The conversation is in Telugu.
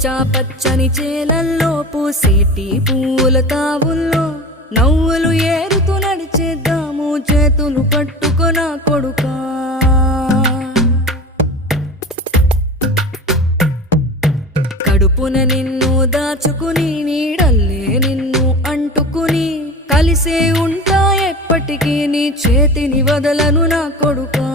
పచ్చా పచ్చని చేలల్లో పూసేటి పూల తావుల్లో నవ్వులు ఏరుతూ నడిచేద్దాము చేతులు పట్టుకొన కొడుకా కడుపున నిన్ను దాచుకుని నీడల్లే నిన్ను అంటుకుని కలిసే ఉంటా ఎప్పటికీ నీ చేతిని వదలను నా కొడుకా